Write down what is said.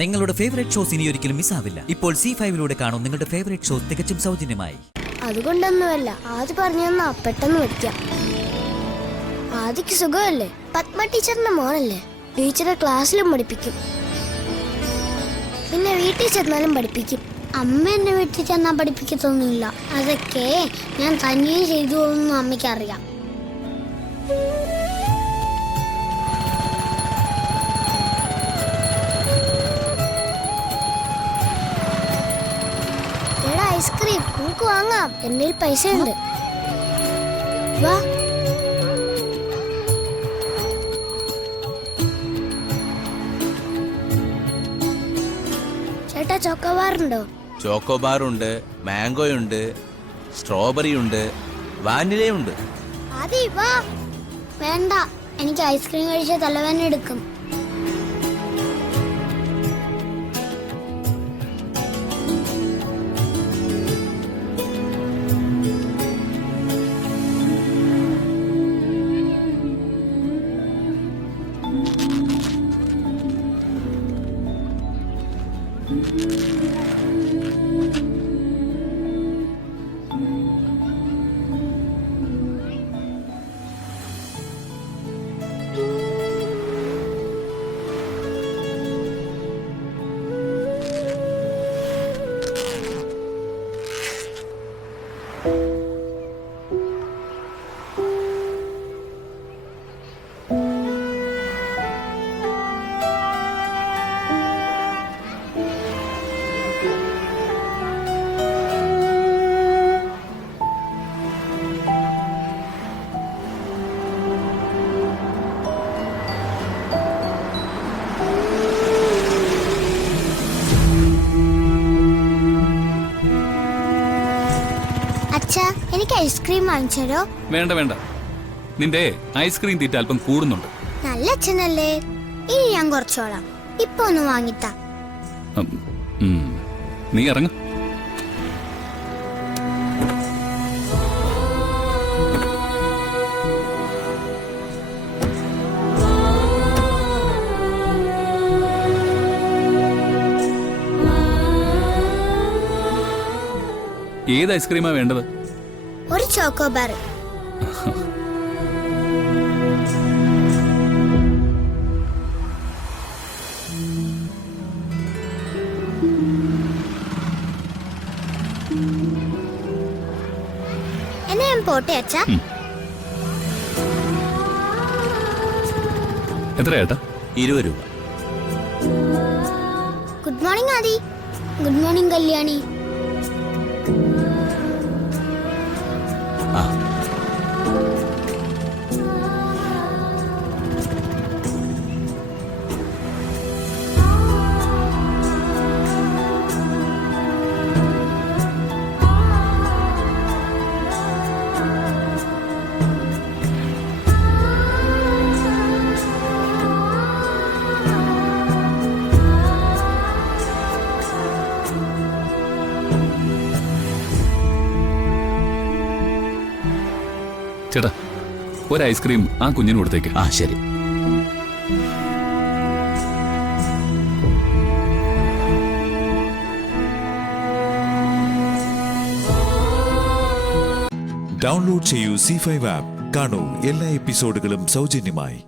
നിങ്ങളുടെ favourite shows ഇനി ഒരിക്കലും മിസ്സാവില്ല. ഇപ്പോൾ C5 കാണും നിങ്ങളുടെ ഫേവറേറ്റ് ഷോസ് തികച്ചും സൗജന്യമായി. അതുകൊണ്ടൊന്നുമല്ല, ആദ്യം പറഞ്ഞാ പെട്ടെന്ന് വെക്കാം. ആദ്യക്ക് സുഖമല്ലേ? പത്മ ടീച്ചറിന്റെ മോനല്ലേ? ടീച്ചറെ ക്ലാസ്സിലും പഠിപ്പിക്കും, പിന്നെ വീട്ടിൽ ചെന്നാലും പഠിപ്പിക്കും. അമ്മ എന്നെ വീട്ടിൽ ചെന്നാൽ പഠിപ്പിക്കത്തൊന്നുമില്ല. അതൊക്കെ ഞാൻ തനിയെ ചെയ്തു പോകുന്നു അമ്മയ്ക്കറിയാം. ഐസ്ക്രീം നമുക്ക് വാങ്ങാം, എന്റെ പൈസ ഉണ്ട്. വാ. ചേട്ടാ ചോക്കോബാർ ഉണ്ടോ? ചോക്കോബാർ ഉണ്ട്, മാംഗോ ഉണ്ട്, സ്ട്രോബെറി ഉണ്ട്, വാനിലയുണ്ട്. അതെ വാ. വേണ്ട, എനിക്ക് ഐസ്ക്രീം കഴിച്ച തലവേദന എടുക്കും. എനിക്ക് ഐസ്ക്രീം വാങ്ങിച്ചോ? വേണ്ട വേണ്ട, നിന്റെ ഐസ്ക്രീം തീറ്റ അല്പം കൂടുന്നുണ്ട്. നല്ല അച്ഛനല്ലേ, ഇനി ഞാൻ കുറച്ചോളാം. ഇപ്പൊ ഒന്ന് വാങ്ങിത്താ. നീ ഇറങ്ങ. ഏത് ഐസ്ക്രീമാ വേണ്ടത്? ഒരു ചോക്കോബാർ. എന്നെ ഞാൻ പോട്ടെ അച്ഛാ. എത്ര ഏട്ടാ? 20 രൂപ. Good morning Aadi. Good morning Kalyani. ചേട്ടാ, ഒരു ഐസ്ക്രീം ആ കുഞ്ഞിന് കൊടുത്തേക്ക്. ആ ശരി. ഡൗൺലോഡ് ചെയ്യൂ C5 ആപ്പ്. കാണൂ എല്ലാ എപ്പിസോഡുകളും സൗജന്യമായി.